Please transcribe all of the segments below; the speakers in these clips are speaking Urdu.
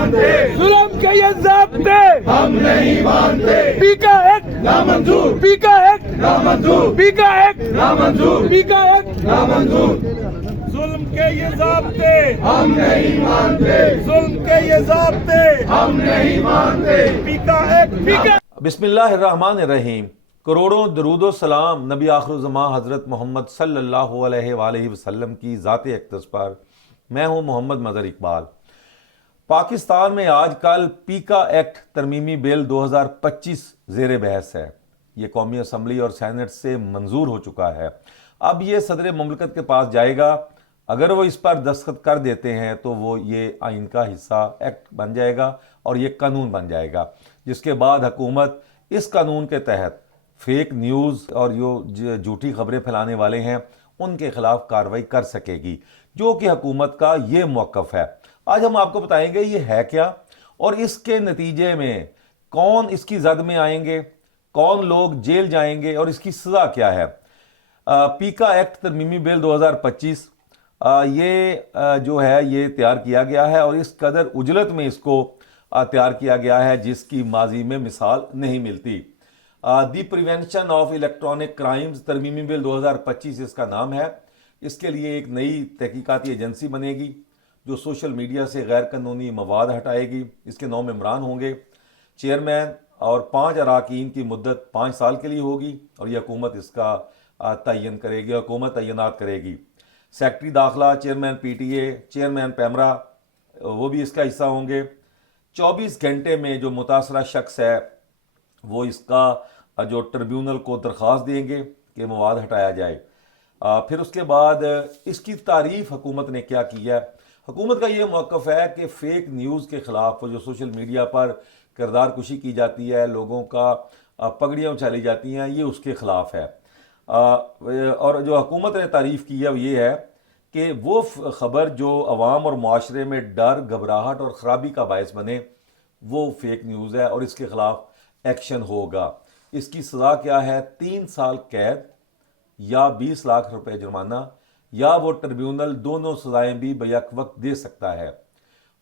مانتے, ظلم کے یہ ضابطے ہم نہیں مانتے, پی کا ایکٹ نامنظور, پی کا ایکٹ نامنظور, پی کا ایکٹ نامنظور, پی کا ایکٹ نامنظور, ظلم کے یہ ضابطے ہم نہیں مانتے, ظلم کے یہ ضابطے ہم نہیں مانتے. پی کا ایکٹ پی کا. بسم اللہ الرحمن الرحیم. کروڑوں درود و سلام نبی آخر الزمان حضرت محمد صلی اللہ علیہ وآلہ وسلم کی ذات اقدس پر. میں ہوں محمد مظہر اقبال. پاکستان میں آج کل پیکا ایکٹ ترمیمی بل 2025 زیر بحث ہے. یہ قومی اسمبلی اور سینٹ سے منظور ہو چکا ہے. اب یہ صدر مملکت کے پاس جائے گا. اگر وہ اس پر دستخط کر دیتے ہیں تو وہ یہ آئین کا حصہ ایکٹ بن جائے گا اور یہ قانون بن جائے گا, جس کے بعد حکومت اس قانون کے تحت فیک نیوز اور جو جھوٹی خبریں پھیلانے والے ہیں ان کے خلاف کارروائی کر سکے گی, جو کہ حکومت کا یہ موقف ہے. آج ہم آپ کو بتائیں گے یہ ہے کیا اور اس کے نتیجے میں کون اس کی زد میں آئیں گے, کون لوگ جیل جائیں گے اور اس کی سزا کیا ہے. پیکا ایکٹ ترمیمی بل 2025 یہ جو ہے یہ تیار کیا گیا ہے اور اس قدر اجلت میں اس کو تیار کیا گیا ہے جس کی ماضی میں مثال نہیں ملتی. دی پریونشن آف الیکٹرانک کرائمز ترمیمی بل 2025 اس کا نام ہے. اس کے لیے ایک نئی تحقیقاتی ایجنسی بنے گی جو سوشل میڈیا سے غیر قانونی مواد ہٹائے گی. اس کے 9 ممبران ہوں گے, چیئرمین اور 5 اراکین کی مدت 5 سال کے لیے ہوگی اور یہ حکومت اس کا تعین کرے گی, حکومت تعینات کرے گی. سیکرٹری داخلہ, chairman P T A, chairman PEMRA وہ بھی اس کا حصہ ہوں گے. 24 گھنٹے میں جو متاثرہ شخص ہے وہ اس کا جو ٹریبیونل کو درخواست دیں گے کہ مواد ہٹایا جائے. پھر اس کے بعد اس کی تعریف حکومت نے کیا کی ہے. حکومت کا یہ موقف ہے کہ فیک نیوز کے خلاف جو سوشل میڈیا پر کردار کشی کی جاتی ہے, لوگوں کا پگڑیاں اچھالی جاتی ہیں, یہ اس کے خلاف ہے. اور جو حکومت نے تعریف کی ہے وہ یہ ہے کہ وہ خبر جو عوام اور معاشرے میں ڈر, گھبراہٹ اور خرابی کا باعث بنے وہ فیک نیوز ہے اور اس کے خلاف ایکشن ہوگا. اس کی سزا کیا ہے, 3 سال قید یا 20 لاکھ روپے جرمانہ یا وہ ٹریبیونل دونوں سزائیں بھی بیک وقت دے سکتا ہے.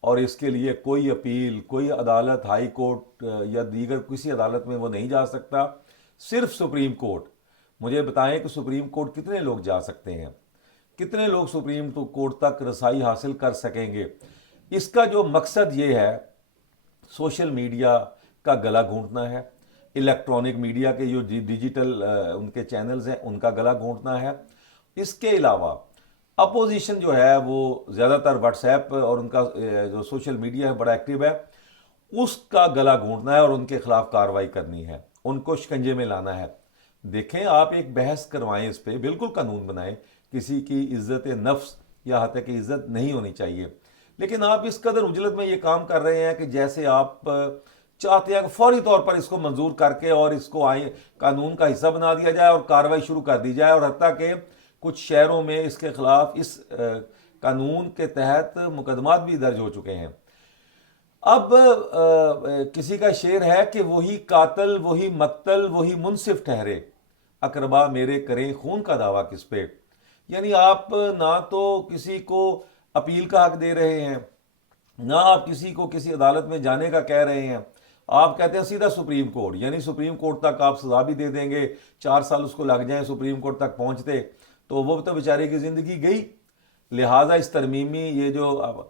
اور اس کے لیے کوئی اپیل, کوئی عدالت, ہائی کورٹ یا دیگر کسی عدالت میں وہ نہیں جا سکتا, صرف سپریم کورٹ. مجھے بتائیں کہ سپریم کورٹ کتنے لوگ جا سکتے ہیں, کتنے لوگ سپریم کورٹ تک رسائی حاصل کر سکیں گے. اس کا جو مقصد یہ ہے سوشل میڈیا کا گلا گھونٹنا ہے, الیکٹرانک میڈیا کے جو ڈیجیٹل ان کے چینلز ہیں ان کا گلا گھونٹنا ہے. اس کے علاوہ اپوزیشن جو ہے وہ زیادہ تر واٹس ایپ اور ان کا جو سوشل میڈیا ہے بڑا ایکٹیو ہے, اس کا گلا گھونٹنا ہے اور ان کے خلاف کارروائی کرنی ہے, ان کو شکنجے میں لانا ہے. دیکھیں آپ ایک بحث کروائیں اس پہ, بالکل قانون بنائیں, کسی کی عزت نفس یا حتی کہ عزت نہیں ہونی چاہیے. لیکن آپ اس قدر اجلت میں یہ کام کر رہے ہیں کہ جیسے آپ چاہتے ہیں کہ فوری طور پر اس کو منظور کر کے اور اس کو قانون کا حصہ بنا دیا جائے اور کارروائی شروع کر دی جائے, اور حتیٰ کہ کچھ شہروں میں اس کے خلاف اس قانون کے تحت مقدمات بھی درج ہو چکے ہیں. اب کسی کا شعر ہے کہ وہی قاتل وہی مقتل وہی منصف ٹھہرے, اقربا میرے کریں خون کا دعویٰ کس پہ. یعنی آپ نہ تو کسی کو اپیل کا حق دے رہے ہیں, نہ آپ کسی کو کسی عدالت میں جانے کا کہہ رہے ہیں. آپ کہتے ہیں سیدھا سپریم کورٹ, یعنی سپریم کورٹ تک آپ سزا بھی دے دیں گے, 4 سال اس کو لگ جائیں سپریم کورٹ تک پہنچتے تو وہ تو بیچارے کی زندگی گئی. لہٰذا اس ترمیمی یہ جو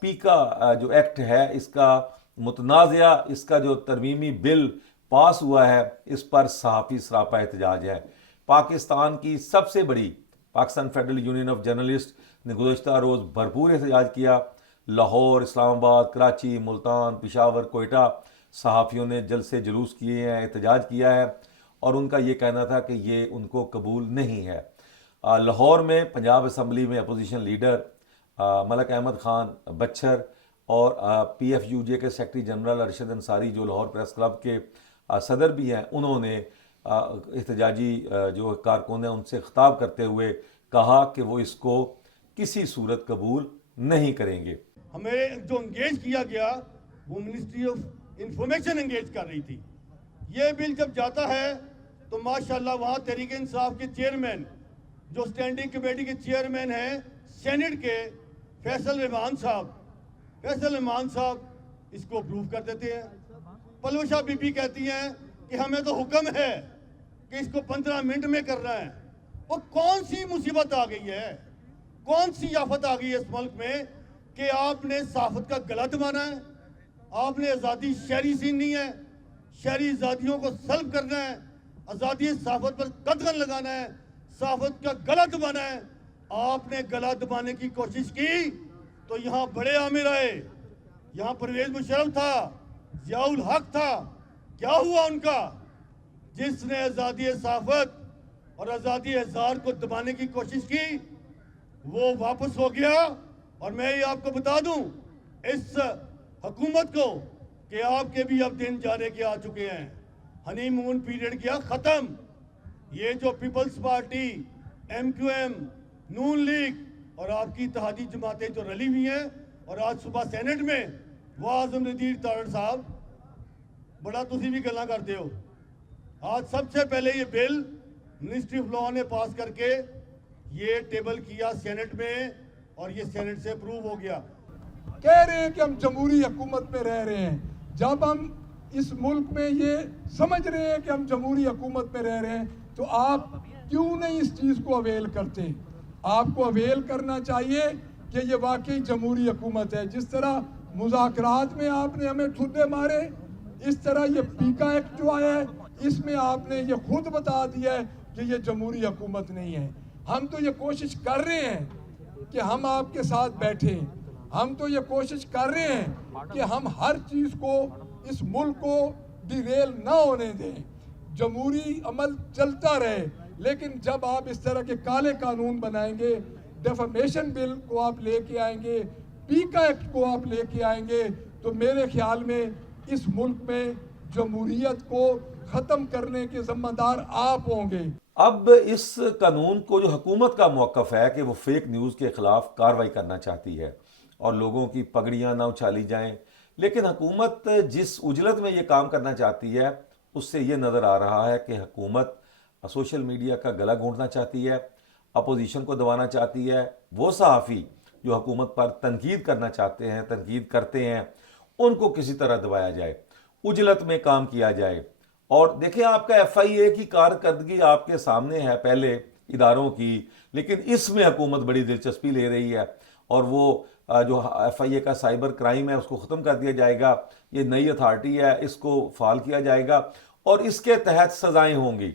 پیکا جو ایکٹ ہے اس کا متنازعہ, اس کا جو ترمیمی بل پاس ہوا ہے اس پر صحافی سراپا احتجاج ہے. پاکستان کی سب سے بڑی Pakistan federal union of journalist نے گزشتہ روز بھرپور احتجاج کیا. لاہور, اسلام آباد, کراچی, ملتان, پشاور, کوئٹہ صحافیوں نے جلسے جلوس کیے ہیں, احتجاج کیا ہے اور ان کا یہ کہنا تھا کہ یہ ان کو قبول نہیں ہے. لاہور میں پنجاب اسمبلی میں اپوزیشن لیڈر ملک احمد خان بچھر اور پی ایف یو جے کے سیکرٹری جنرل ارشد انصاری جو لاہور پریس کلب کے صدر بھی ہیں, انہوں نے احتجاجی جو کارکن ہیں ان سے خطاب کرتے ہوئے کہا کہ وہ اس کو کسی صورت قبول نہیں کریں گے. ہمیں جو انگیج کیا گیا وہ منسٹری آف انفارمیشن انگیج کر رہی تھی. یہ بل جب جاتا ہے تو ماشاءاللہ وہاں تحریک انصاف کے چیئرمین جو سٹینڈنگ کمیٹی کے چیئرمین ہیں سینٹ کے فیصل رحمان صاحب اس کو اپروو کر دیتے ہیں. پلوشا بی بی کہتی ہیں کہ ہمیں تو حکم ہے کہ اس کو 15 منٹ میں کرنا ہے. وہ کون سی مصیبت آ گئی ہے, کون سی آفت آ گئی ہے اس ملک میں کہ آپ نے صحافت کا گلا دبانا ہے, آپ نے آزادی شہری سیننی ہے, شہری آزادیوں کو سلب کرنا ہے, آزادی صحافت پر قدغن لگانا ہے, صحافت کا گلا دبانا ہے. آپ نے گلا دبانے کی کوشش کی تو یہاں بڑے عامر آئے, یہاں پرویز مشرف تھا, ضیاء الحق تھا. کیا ہوا ان کا؟ جس نے آزادی صحافت اور آزادی اظہار کو دبانے کی کوشش کی وہ واپس ہو گیا. اور میں یہ آپ کو بتا دوں اس حکومت کو کہ آپ کے بھی اب دن جانے کے آ چکے ہیں. ہنی مون پیریڈ کیا ختم. یہ جو Peoples Party, M Q M, Noon League اور آپ کی اتحادی جماعتیں جو رلی ہوئی ہیں, اور آج صبح سینٹ میں وہ اعظم ندیر تارڑ صاحب بڑا تسی بھی گلا کرتے ہو. آج سب سے پہلے یہ بل منسٹری آف لاء نے پاس کر کے یہ ٹیبل کیا سینٹ میں اور یہ سینٹ سے اپروو ہو گیا. کہہ رہے ہیں کہ ہم جمہوری حکومت میں رہ رہے ہیں. جب ہم اس ملک میں یہ سمجھ رہے ہیں کہ ہم جمہوری حکومت میں رہ رہے ہیں تو آپ کیوں نہیں اس چیز کو اویل کرتے؟ آپ کو اویل کرنا چاہیے کہ یہ واقعی جمہوری حکومت ہے. جس طرح مذاکرات میں آپ نے ہمیں ٹھڈے مارے, اس طرح یہ پیکا ایکٹ جو آیا ہے اس میں آپ نے یہ خود بتا دیا ہے کہ یہ جمہوری حکومت نہیں ہے. ہم تو یہ کوشش کر رہے ہیں کہ ہم آپ کے ساتھ بیٹھیں. ہم تو یہ کوشش کر رہے ہیں کہ ہم ہر چیز کو اس ملک کو ڈیریل نہ ہونے دیں, جمہوری عمل چلتا رہے. لیکن جب آپ اس طرح کے کالے قانون بنائیں گے, ڈیفامیشن بل کو آپ لے کے آئیں گے, پیکا ایکٹ کو آپ لے کے آئیں گے, تو میرے خیال میں اس ملک میں جمہوریت کو ختم کرنے کے ذمہ دار آپ ہوں گے. اب اس قانون کو جو حکومت کا موقف ہے کہ وہ فیک نیوز کے خلاف کارروائی کرنا چاہتی ہے اور لوگوں کی پگڑیاں نہ اچھالی جائیں, لیکن حکومت جس اجلت میں یہ کام کرنا چاہتی ہے اس سے یہ نظر آ رہا ہے کہ حکومت سوشل میڈیا کا گلا گھونٹنا چاہتی ہے, اپوزیشن کو دبانا چاہتی ہے. وہ صحافی جو حکومت پر تنقید کرنا چاہتے ہیں, تنقید کرتے ہیں, ان کو کسی طرح دبایا جائے, اجلت میں کام کیا جائے. اور دیکھیں آپ کا ایف آئی اے کی کارکردگی آپ کے سامنے ہے پہلے اداروں کی, لیکن اس میں حکومت بڑی دلچسپی لے رہی ہے اور وہ جو ایف آئی اے کا سائبر کرائم ہے اس کو ختم کر دیا جائے گا. یہ نئی اتھارٹی ہے, اس کو فعال کیا جائے گا اور اس کے تحت سزائیں ہوں گی.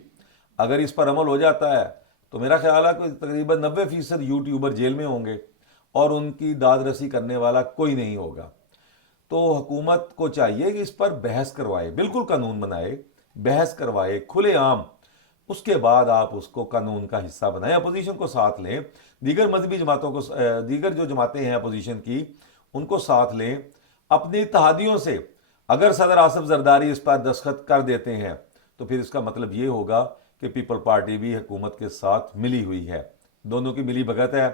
اگر اس پر عمل ہو جاتا ہے تو میرا خیال ہے کہ تقریباً 90% یوٹیوبر جیل میں ہوں گے اور ان کی داد رسی کرنے والا کوئی نہیں ہوگا. تو حکومت کو چاہیے کہ اس پر بحث کروائے, بالکل قانون بنائے, بحث کروائے کھلے عام, اس کے بعد آپ اس کو قانون کا حصہ بنائیں, اپوزیشن کو ساتھ لیں, دیگر مذہبی جماعتوں کو, دیگر جو جماعتیں ہیں اپوزیشن کی ان کو ساتھ لیں, اپنی اتحادیوں سے. اگر صدر آصف زرداری اس پر دستخط کر دیتے ہیں تو پھر اس کا مطلب یہ ہوگا کہ پیپل پارٹی بھی حکومت کے ساتھ ملی ہوئی ہے, دونوں کی ملی بھگت ہے.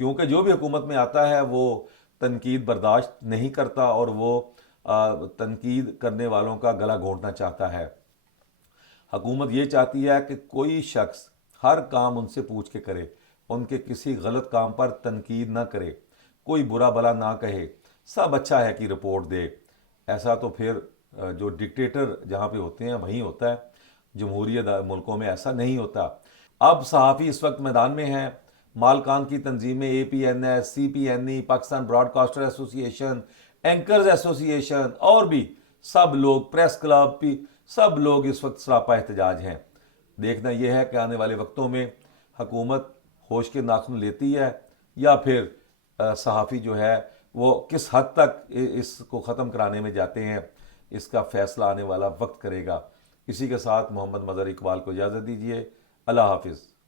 کیونکہ جو بھی حکومت میں آتا ہے وہ تنقید برداشت نہیں کرتا اور وہ تنقید کرنے والوں کا گلا گھونٹنا چاہتا ہے. حکومت یہ چاہتی ہے کہ کوئی شخص ہر کام ان سے پوچھ کے کرے, ان کے کسی غلط کام پر تنقید نہ کرے, کوئی برا بلا نہ کہے, سب اچھا ہے کہ رپورٹ دے. ایسا تو پھر جو ڈکٹیٹر جہاں پہ ہوتے ہیں وہیں ہوتا ہے, جمہوریت ملکوں میں ایسا نہیں ہوتا. اب صحافی اس وقت میدان میں ہیں, مالکان کی تنظیمیں اے پی این ایس, سی پی این ای, پاکستان براڈ کاسٹر ایسوسی ایشن, اینکرز ایسوسی ایشن اور بھی سب لوگ, پریس کلب بھی, سب لوگ اس وقت سراپا احتجاج ہیں. دیکھنا یہ ہے کہ آنے والے وقتوں میں حکومت ہوش کے ناخن لیتی ہے یا پھر صحافی جو ہے وہ کس حد تک اس کو ختم کرانے میں جاتے ہیں. اس کا فیصلہ آنے والا وقت کرے گا. اسی کے ساتھ محمد مظہر اقبال کو اجازت دیجیے. اللہ حافظ.